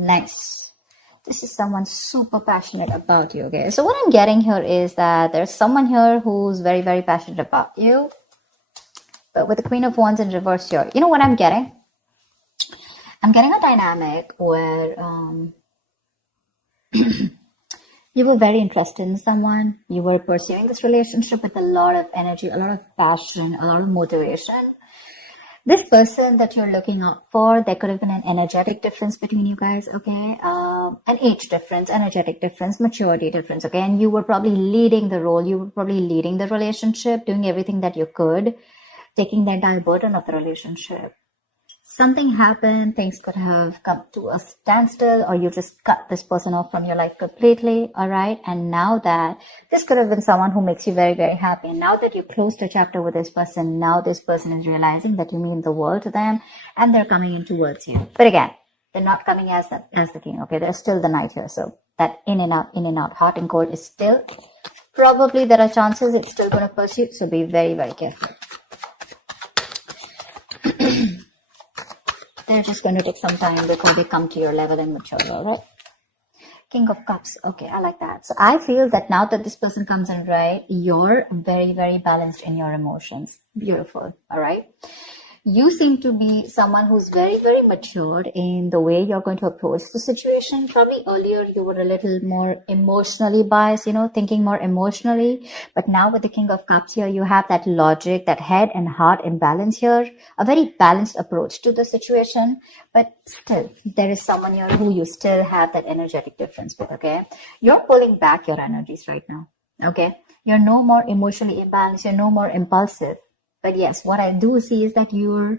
Nice. This is someone super passionate about you, okay? So what I'm getting here is that there's someone here who's very, very passionate about you. But with the Queen of Wands in reverse here, you know what I'm getting? I'm getting a dynamic where you were very interested in someone. You were pursuing this relationship with a lot of energy, a lot of passion, a lot of motivation. This person that you're looking out for, there could have been an energetic difference between you guys, okay? An age difference, energetic difference, maturity difference, okay? And you were probably leading the role. You were probably leading the relationship, doing everything that you could, taking the entire burden of the relationship. Something happened, things could have come to a standstill, or you just cut this person off from your life completely, all right? And now that this could have been someone who makes you very, very happy. And now that you closed a chapter with this person, now this person is realizing that you mean the world to them, and they're coming in towards you. But again, they're not coming as the king, okay? They're still the knight here. So that in and out, hot and cold is still, probably there are chances it's still going to pursue. So be very, very careful. They're just going to take some time before they come to your level and mature, all right? King of Cups. Okay, I like that. So I feel that now that this person comes in, right, you're very, very balanced in your emotions. Beautiful, all right? You seem to be someone who's very, very matured in the way you're going to approach the situation. Probably earlier you were a little more emotionally biased, you know, thinking more emotionally. But now with the King of Cups here, you have that logic, that head and heart imbalance here. A very balanced approach to the situation. But still, there is someone here who you still have that energetic difference with, okay? You're pulling back your energies right now, okay? You're no more emotionally imbalanced. You're no more impulsive. But yes, what I do see is that you're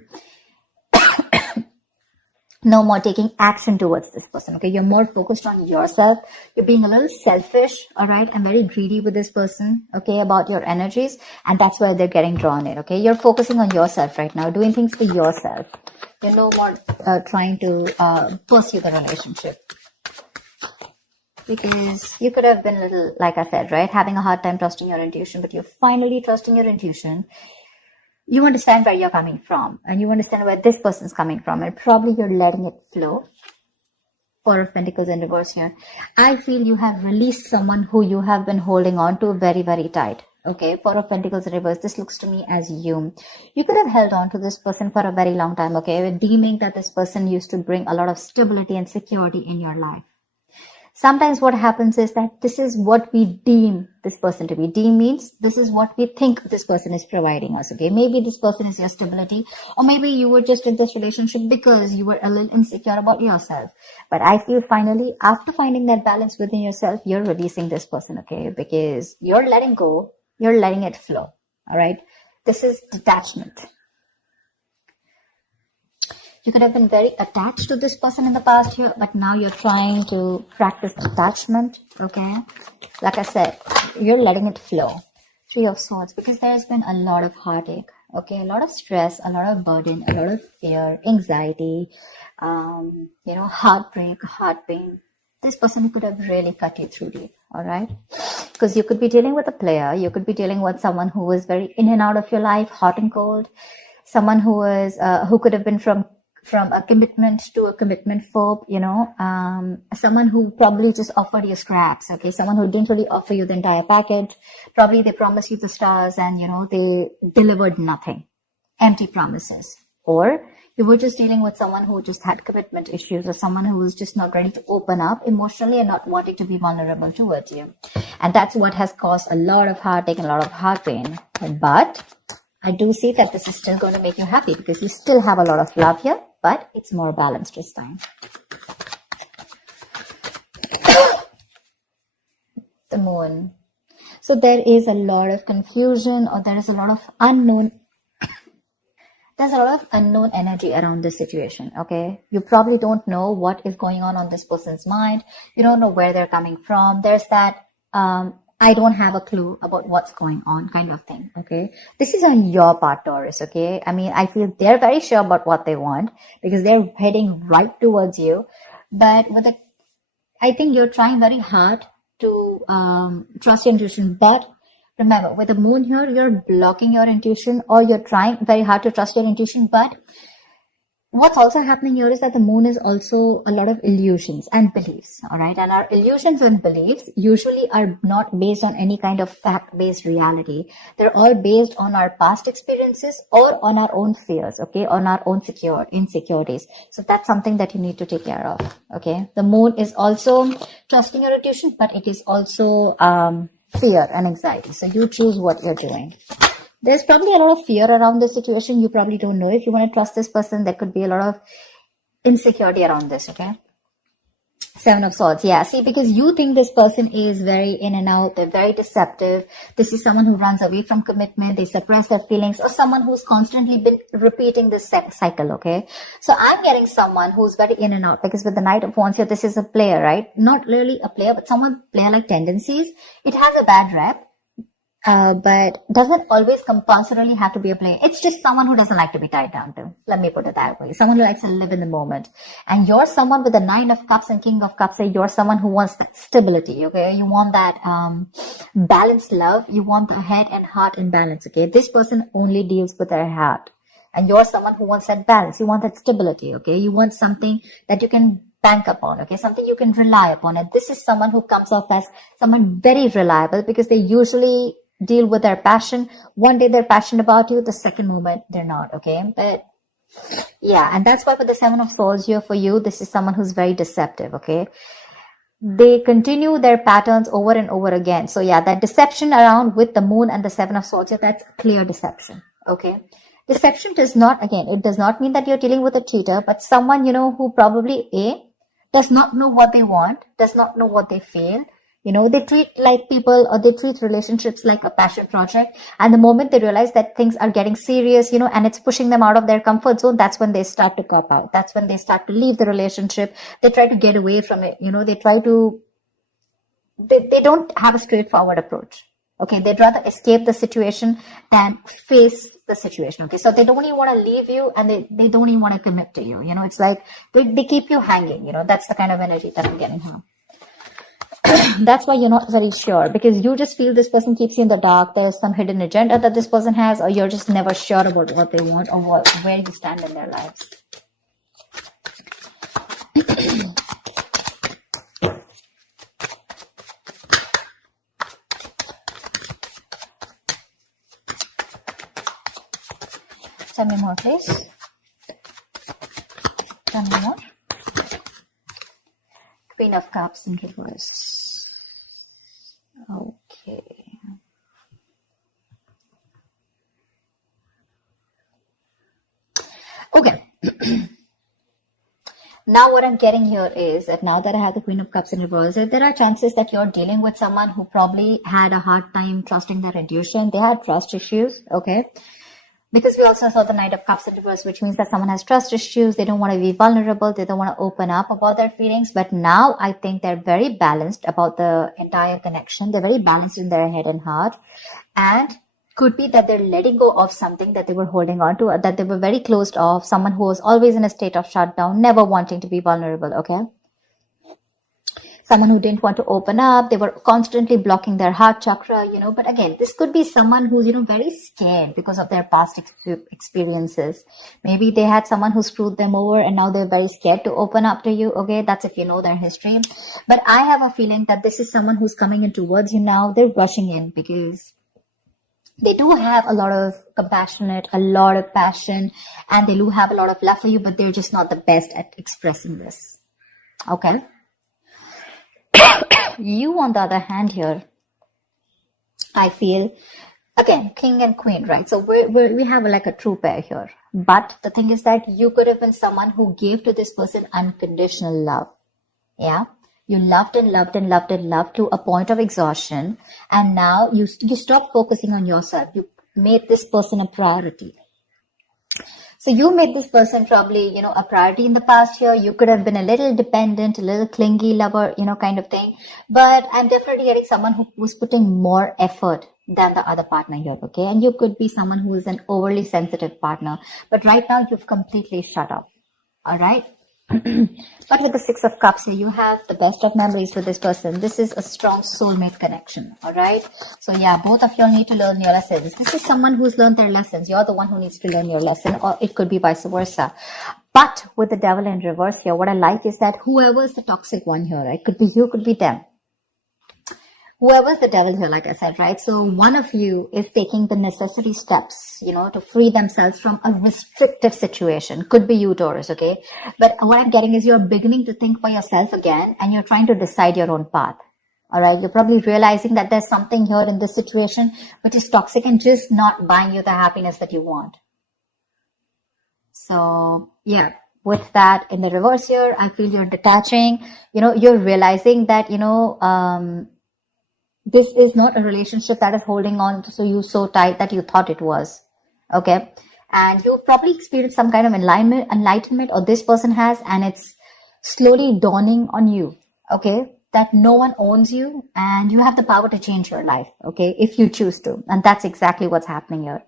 no more taking action towards this person, okay? You're more focused on yourself. You're being a little selfish, all right? And very greedy with this person, okay, about your energies. And that's where they're getting drawn in, okay? You're focusing on yourself right now, doing things for yourself. You're no more trying to pursue the relationship. Because you could have been a little, like I said, right? Having a hard time trusting your intuition, but you're finally trusting your intuition. You understand where you're coming from, and you understand where this person's coming from, and probably you're letting it flow. Four of Pentacles in reverse here. I feel you have released someone who you have been holding on to very, very tight. Okay, Four of Pentacles in reverse. This looks to me as you. You could have held on to this person for a very long time, okay, deeming that this person used to bring a lot of stability and security in your life. Sometimes what happens is that this is what we deem this person to be. Deem means this is what we think this person is providing us, okay? Maybe this person is your stability, or maybe you were just in this relationship because you were a little insecure about yourself. But I feel finally, after finding that balance within yourself, you're releasing this person, okay? Because you're letting go, you're letting it flow, all right? This is detachment. You could have been very attached to this person in the past here, but now you're trying to practice detachment, okay? Like I said, you're letting it flow. Three of Swords, because there's been a lot of heartache, okay? A lot of stress, a lot of burden, a lot of fear, anxiety, heartbreak, heart pain. This person could have really cut you through deep, all right? Because you could be dealing with a player. You could be dealing with someone who is very in and out of your life, hot and cold. Someone who could have been from a commitment to a commitment phobe, someone who probably just offered you scraps, okay? Someone who didn't really offer you the entire package. Probably they promised you the stars and, they delivered nothing. Empty promises. Or you were just dealing with someone who just had commitment issues, or someone who was just not ready to open up emotionally and not wanting to be vulnerable towards you. And that's what has caused a lot of heartache and a lot of heart pain. But I do see that this is still going to make you happy because you still have a lot of love here, but it's more balanced this time. The Moon. So there is a lot of confusion, or there is a lot of unknown. There's a lot of unknown energy around this situation, okay? You probably don't know what is going on this person's mind. You don't know where they're coming from. There's that, I don't have a clue about what's going on kind of thing, okay? This is on your part, Taurus, okay? I mean, I feel they're very sure about what they want because they're heading right towards you. But I think you're trying very hard to trust your intuition. But remember, with the Moon here, you're blocking your intuition, or you're trying very hard to trust your intuition, but what's also happening here is that the moon is also a lot of illusions and beliefs, all right? And our illusions and beliefs usually are not based on any kind of fact-based reality. They're all based on our past experiences or on our own fears, okay? On our own insecurities. So that's something that you need to take care of, okay? The moon is also trusting your intuition, but it is also fear and anxiety. So you choose what you're doing. There's probably a lot of fear around this situation. You probably don't know if you want to trust this person. There could be a lot of insecurity around this, okay? Seven of Swords, yeah. See, because you think this person is very in and out. They're very deceptive. This is someone who runs away from commitment. They suppress their feelings, or someone who's constantly been repeating this cycle, okay? So I'm getting someone who's very in and out, because with the Knight of Wands here, this is a player, right? Not really a player, but someone player-like tendencies. It has a bad rep. But doesn't always compulsorily have to be a player. It's just someone who doesn't like to be tied down to. Let me put it that way. Someone who likes to live in the moment. And you're someone with the Nine of Cups and King of Cups. You're someone who wants that stability, okay? You want that balanced love. You want the head and heart in balance, okay? This person only deals with their heart. And you're someone who wants that balance. You want that stability, okay? You want something that you can bank upon, okay? Something you can rely upon. And this is someone who comes off as someone very reliable, because they usually deal with their passion. One day they're passionate about you, the second moment they're not, okay? But yeah, and that's why for the Seven of Swords here for you, this is someone who's very deceptive, okay? They continue their patterns over and over again. So yeah, that deception around with the moon and the Seven of Swords here, that's clear deception, okay? Deception does not, again, it does not mean that you're dealing with a cheater, but someone, you know, who probably does not know what they want, does not know what they feel. You know, they treat like people, or they treat relationships like a passion project. And the moment they realize that things are getting serious, you know, and it's pushing them out of their comfort zone, that's when they start to cop out. That's when they start to leave the relationship. They try to get away from it. You know, they don't have a straightforward approach. Okay. They'd rather escape the situation than face the situation. Okay. So they don't even want to leave you, and they don't even want to commit to you. You know, it's like they keep you hanging. You know, that's the kind of energy that I'm getting here. That's why you're not very sure, because you just feel this person keeps you in the dark. There's some hidden agenda that this person has, or you're just never sure about what they want or where you stand in their lives. Tell me more, please. Tell me more. Queen of Cups in reverse. Okay. Okay. Now what I'm getting here is that now that I have the Queen of Cups in reverse, there are chances that you're dealing with someone who probably had a hard time trusting their intuition. They had trust issues, okay? Because we also saw the Knight of Cups in reverse, which means that someone has trust issues. They don't want to be vulnerable. They don't want to open up about their feelings. But now I think they're very balanced about the entire connection. They're very balanced in their head and heart. And could be that they're letting go of something that they were holding on to, or that they were very closed off. Someone who was always in a state of shutdown, never wanting to be vulnerable, okay? Someone who didn't want to open up. They were constantly blocking their heart chakra, you know. But again, this could be someone who's, you know, very scared because of their past experiences. Maybe they had someone who screwed them over, and now they're very scared to open up to you. Okay, that's if you know their history. But I have a feeling that this is someone who's coming in towards you now. They're rushing in because they do have a lot of compassionate, a lot of passion, and they do have a lot of love for you, but they're just not the best at expressing this. Okay. You, on the other hand here, I feel, again, king and queen, right? So we have like a true pair here. But the thing is that you could have been someone who gave to this person unconditional love. Yeah. You loved and loved and loved and loved to a point of exhaustion. And now you stop focusing on yourself. You made this person a priority. So you made this person probably, you know, a priority in the past year. You could have been a little dependent, a little clingy lover, you know, kind of thing. But I'm definitely getting someone who was putting more effort than the other partner here, okay? And you could be someone who is an overly sensitive partner. But right now, you've completely shut up, all right? But with the Six of Cups here, you have the best of memories with this person. This is a strong soulmate connection, all right? So yeah, both of you need to learn your lessons. This is someone who's learned their lessons. You're the one who needs to learn your lesson, or it could be vice versa. But with the devil in reverse here, what I like is that whoever's the toxic one here, right? Could be you, could be them. Whoever's the devil here, like I said, right? So one of you is taking the necessary steps, to free themselves from a restrictive situation. Could be you, Taurus, okay? But what I'm getting is you're beginning to think for yourself again, and you're trying to decide your own path. All right. You're probably realizing that there's something here in this situation which is toxic and just not buying you the happiness that you want. So yeah, with that in the reverse here, I feel you're detaching, you're realizing that, this is not a relationship that is holding on to you so tight that you thought it was. Okay. And you probably experienced some kind of enlightenment, or this person has, and it's slowly dawning on you. Okay. That no one owns you and you have the power to change your life. Okay. If you choose to. And that's exactly what's happening here.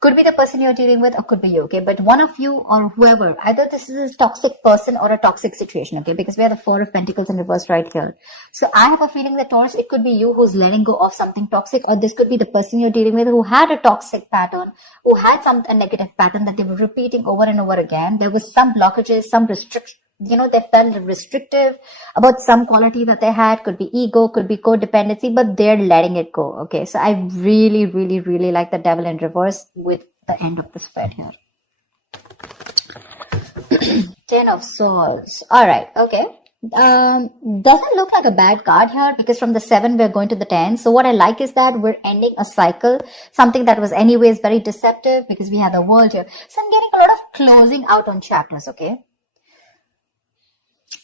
Could be the person you're dealing with, or could be you, okay? But one of you or whoever, either this is a toxic person or a toxic situation, okay? Because we have the Four of Pentacles in reverse right here. So I have a feeling that, Taurus, it could be you who's letting go of something toxic, or this could be the person you're dealing with who had a toxic pattern, who had a negative pattern that they were repeating over and over again. There was some blockages, some restriction. They felt restrictive about some quality that they had. Could be ego, could be codependency, but they're letting it go. Okay. So I really, really, really like the devil in reverse with the end of the spread here. 10 of Swords. All right. Okay. Doesn't look like a bad card here, because from the 7 we're going to the 10. So what I like is that we're ending a cycle, something that was anyways very deceptive, because we have the World here. So I'm getting a lot of closing out on chapters. Okay.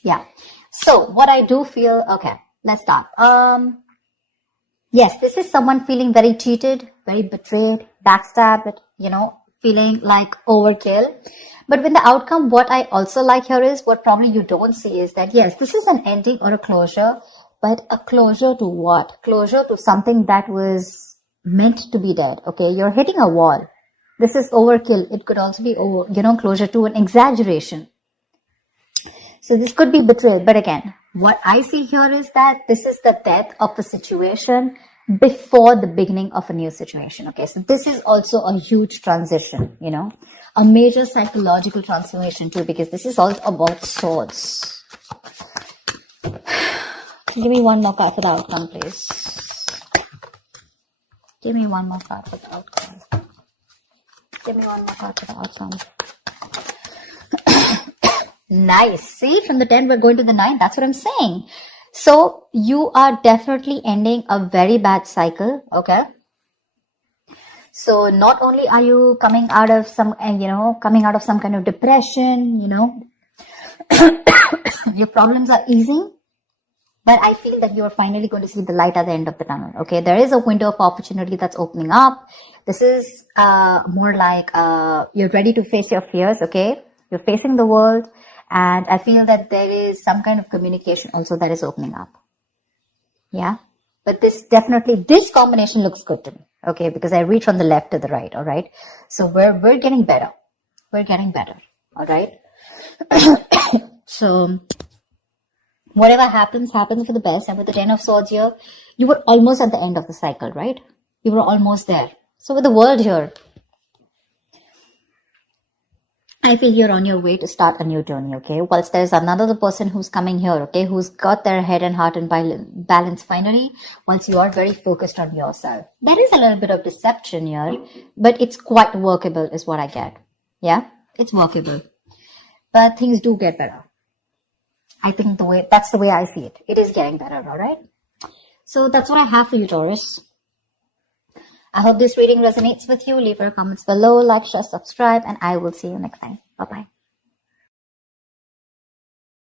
Yeah. So what I do feel, okay, let's start. Yes, this is someone feeling very cheated, very betrayed, backstabbed, feeling like overkill. But with the outcome, what I also like here is, what probably you don't see is that, yes, this is an ending or a closure, but a closure to what? Closure to something that was meant to be dead. Okay. You're hitting a wall. This is overkill. It could also be, closure to an exaggeration. So this could be betrayal. But again, what I see here is that this is the death of the situation before the beginning of a new situation. Okay. So this is also a huge transition, a major psychological transformation too, because this is all about swords. Give me one more card for the outcome, please. Give me one more card for the outcome. Give me one more card for the outcome. Nice. See, from the 10, we're going to the 9. That's what I'm saying. So you are definitely ending a very bad cycle. Okay. So not only are you coming out of some kind of depression, your problems are easing, but I feel that you're finally going to see the light at the end of the tunnel. Okay. There is a window of opportunity that's opening up. This is more like you're ready to face your fears. Okay. You're facing the world. And I feel that there is some kind of communication also that is opening up. Yeah. But this combination looks good to me. Okay. Because I read from the left to the right. All right. So we're getting better. We're getting better. All right. So whatever happens for the best. And with the 10 of Swords here, you were almost at the end of the cycle, right? You were almost there. So with the World here, I feel you're on your way to start a new journey, okay? Whilst there's another person who's coming here, okay, who's got their head and heart in balance finally, once you are very focused on yourself. There is a little bit of deception here, but it's quite workable is what I get. Yeah, it's workable. But things do get better. I think that's the way I see it. It is getting better, all right? So that's what I have for you, Taurus. I hope this reading resonates with you. Leave your comments below, like, share, subscribe, and I will see you next time. Bye-bye.